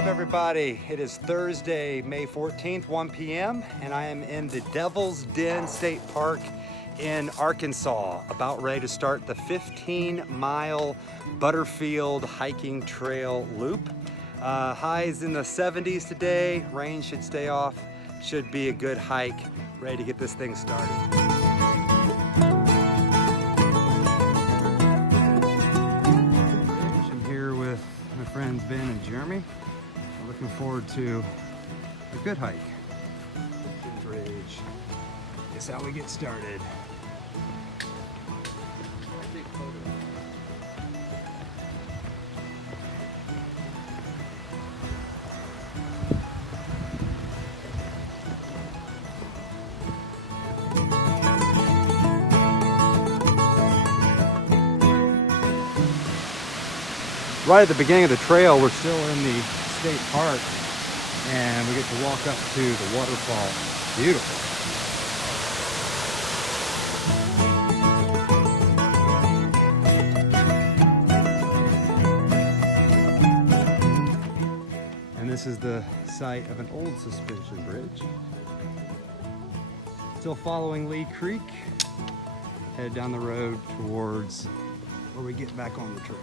What's up, everybody? It is Thursday, May 14th, 1 p.m., and I am in the Devil's Den State Park in Arkansas, about ready to start the 15-mile Butterfield Hiking Trail loop. Highs in the 70s today, rain should stay off, should be a good hike, ready to get this thing started. My friends Ben and Jeremy. I'm looking forward to a good hike. Bridge is how we get started. Right at the beginning of the trail, we're still in the state park, and we get to walk up to the waterfall. Beautiful. And this is the site of an old suspension bridge. Still following Lee Creek, head down the road towards where we get back on the trail.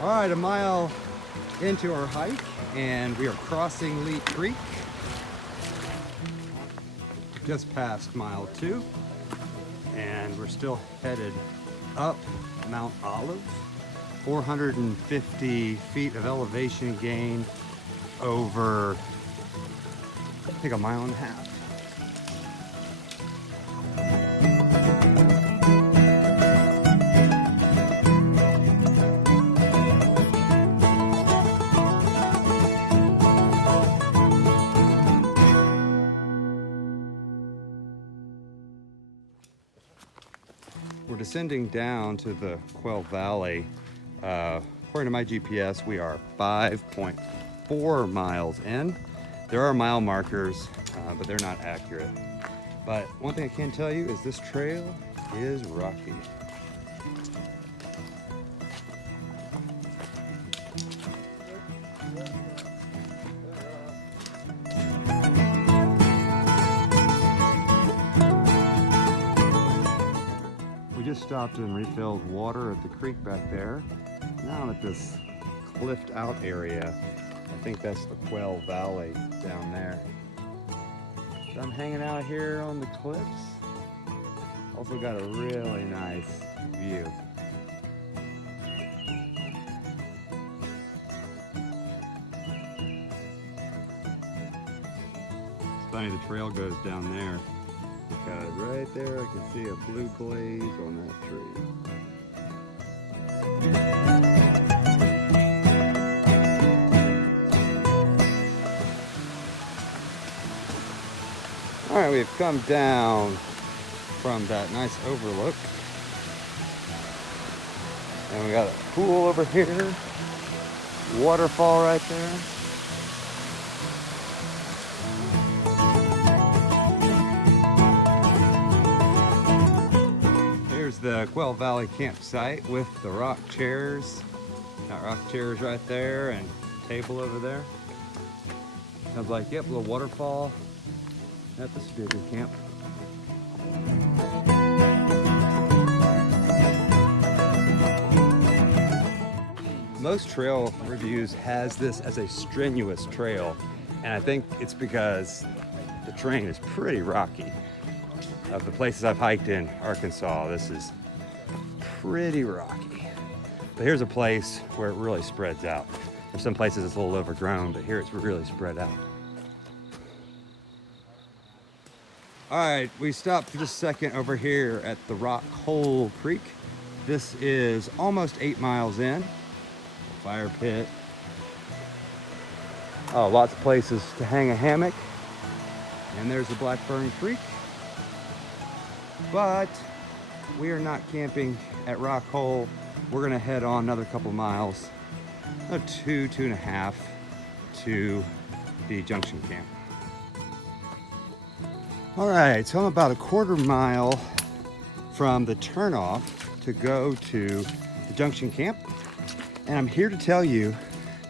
All right, a mile into our hike, and we are crossing Lee Creek. Just past mile 2, and we're still headed up Mount Olive. 450 feet of elevation gain over, I think, a mile and a half. We're descending down to the Quail Valley. According to my GPS, we are 5.4 miles in. There are mile markers, but they're not accurate. But one thing I can tell you is this trail is rocky. Just stopped and refilled water at the creek back there. Now I'm at this cliffed out area. I think that's the Quail Valley down there. So I'm hanging out here on the cliffs. Also got a really nice view. It's funny, the trail goes down there, because right there I can see a blue blaze on that tree. All right, we've come down from that nice overlook. And we got a pool over here, waterfall right there. The Quail Valley campsite with the rock chairs. Got rock chairs right there and table over there. I was like, yep, little waterfall. Yep, this would be a good camp. Most trail reviews has this as a strenuous trail, and I think it's because the terrain is pretty rocky. Of the places I've hiked in Arkansas, this is pretty rocky. But here's a place where it really spreads out. There's some places it's a little overgrown, but here it's really spread out. All right, we stopped for just a second over here at the Rock Hole Creek. This is almost 8 miles in. Fire pit. Oh, lots of places to hang a hammock. And there's the Blackburn Creek. But we are not camping at Rock Hole. We're gonna head on another couple miles, about 2.5 to the Junction Camp. All right, so I'm about a quarter mile from the turnoff to go to the Junction Camp. And I'm here to tell you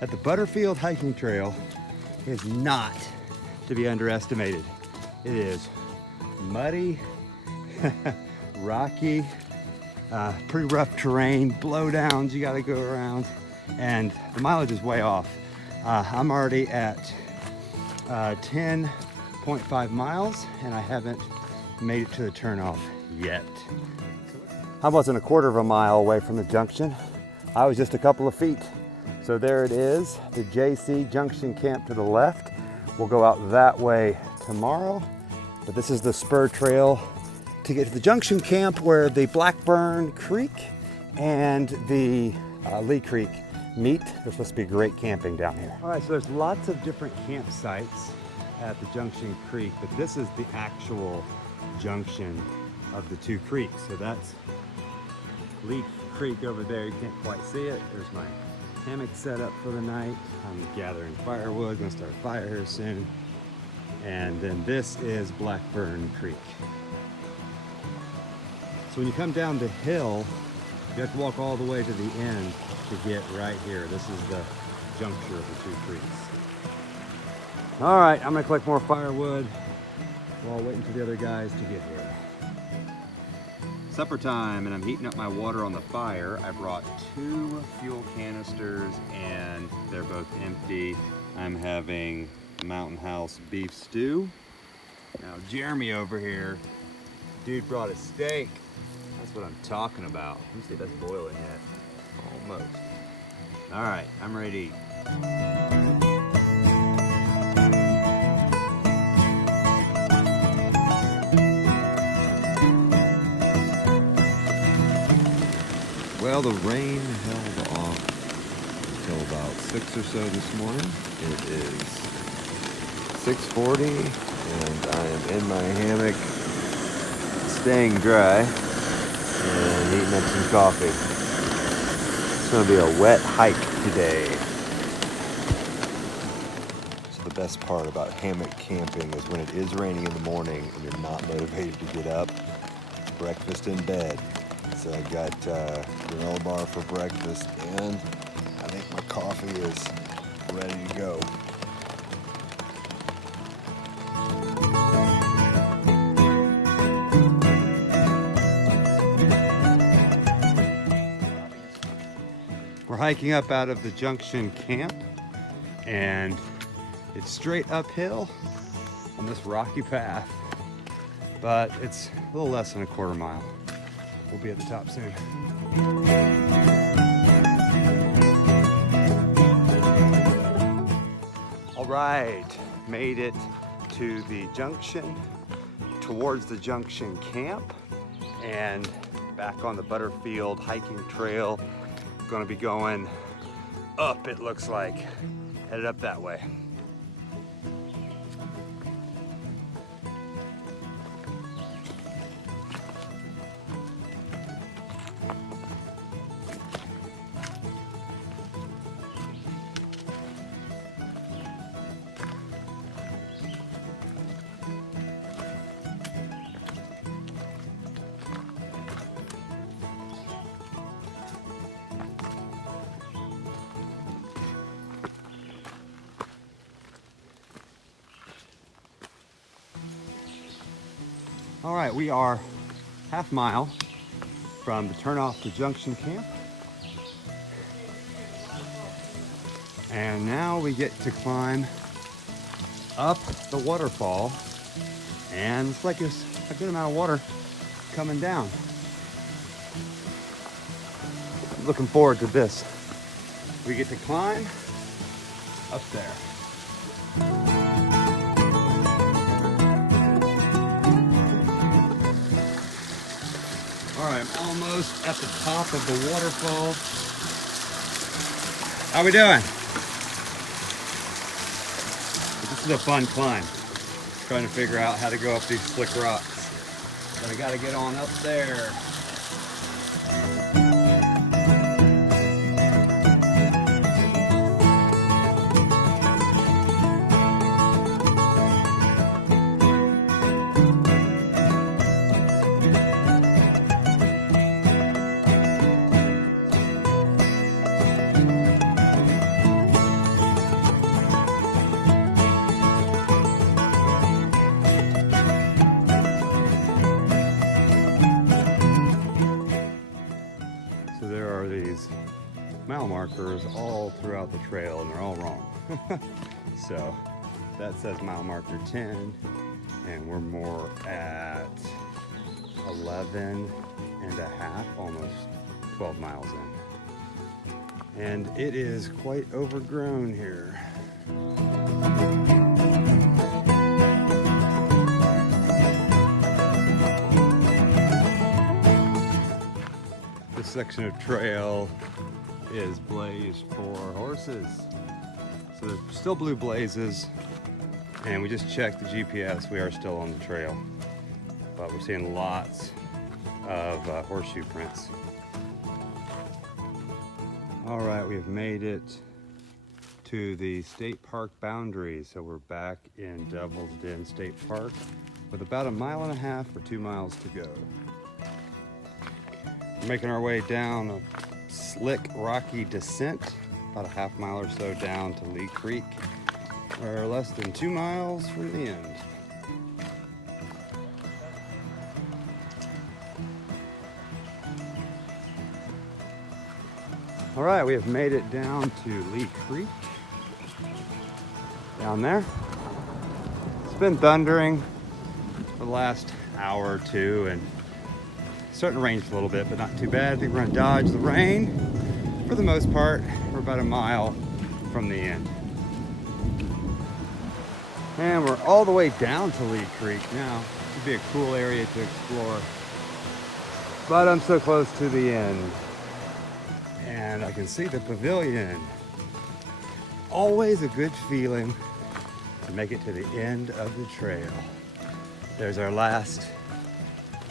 that the Butterfield Hiking Trail is not to be underestimated. It is muddy, rocky, pretty rough terrain, blowdowns you gotta go around, and the mileage is way off. I'm already at 10.5 miles and I haven't made it to the turnoff yet. I wasn't a quarter of a mile away from the junction. I was just a couple of feet. So there it is, the JC Junction Camp to the left. We'll go out that way tomorrow, but this is the spur trail to get to the Junction Camp where the Blackburn Creek and the Lee Creek meet. There's supposed to be great camping down here. All right, so there's lots of different campsites at the Junction Creek, but this is the actual junction of the two creeks. So that's Lee Creek over there. You can't quite see it. There's my hammock set up for the night. I'm gathering firewood, gonna start a fire here soon. And then this is Blackburn Creek. So when you come down the hill, you have to walk all the way to the end to get right here. This is the juncture of the two creeks. All right, I'm gonna collect more firewood while waiting for the other guys to get here. Supper time, and I'm heating up my water on the fire. I brought 2 fuel canisters and they're both empty. I'm having Mountain House beef stew. Now Jeremy over here, dude brought a steak. That's what I'm talking about. Let me see if that's boiling yet. Almost. All right, I'm ready to eat. Well, the rain held off until about 6 or so this morning. It is 6:40 and I am in my hammock, staying dry and eating up some coffee. It's going to be a wet hike today. So the best part about hammock camping is when it is raining in the morning and you're not motivated to get up, breakfast in bed. So I got granola bar for breakfast, and I think my coffee is ready to go. We're hiking up out of the Junction Camp, and it's straight uphill on this rocky path, but it's a little less than a quarter mile. We'll be at the top soon. All right, made it to the junction, towards the Junction Camp, and back on the Butterfield Hiking Trail. Gonna be going up, it looks like. Headed up that way. All right, we are half mile from the turnoff to Junction Camp. And now we get to climb up the waterfall, and it's like there's a good amount of water coming down. I'm looking forward to this. We get to climb up there. All right, I'm almost at the top of the waterfall. How we doing? This is a fun climb. Trying to figure out how to go up these slick rocks. But I gotta get on up there. there are these mile markers all throughout the trail, and they're all wrong. So that says mile marker 10, and we're more at 11 and a half, almost 12 miles in. And it is quite overgrown here. This section of trail is blazed for horses. So there's still blue blazes, and we just checked the GPS. We are still on the trail, but we're seeing lots of horseshoe prints. All right, we have made it to the state park boundary. So we're back in Devil's Den State Park with about 1.5 miles or 2 miles to go. We're making our way down a slick, rocky descent, about 1/2 mile or so down to Lee Creek. We're less than 2 miles from the end. All right, we have made it down to Lee Creek. Down there. It's been thundering for the last hour or two, and it's starting to rain a little bit, but not too bad. I think we're gonna dodge the rain. For the most part, we're about 1 mile from the end. And we're all the way down to Lee Creek now. This would be a cool area to explore. But I'm so close to the end. And I can see the pavilion. Always a good feeling to make it to the end of the trail. There's our last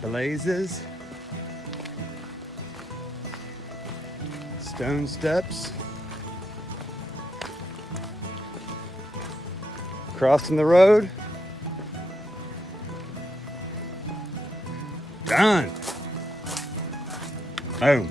blazes. Stone steps. Crossing the road. Done. Boom.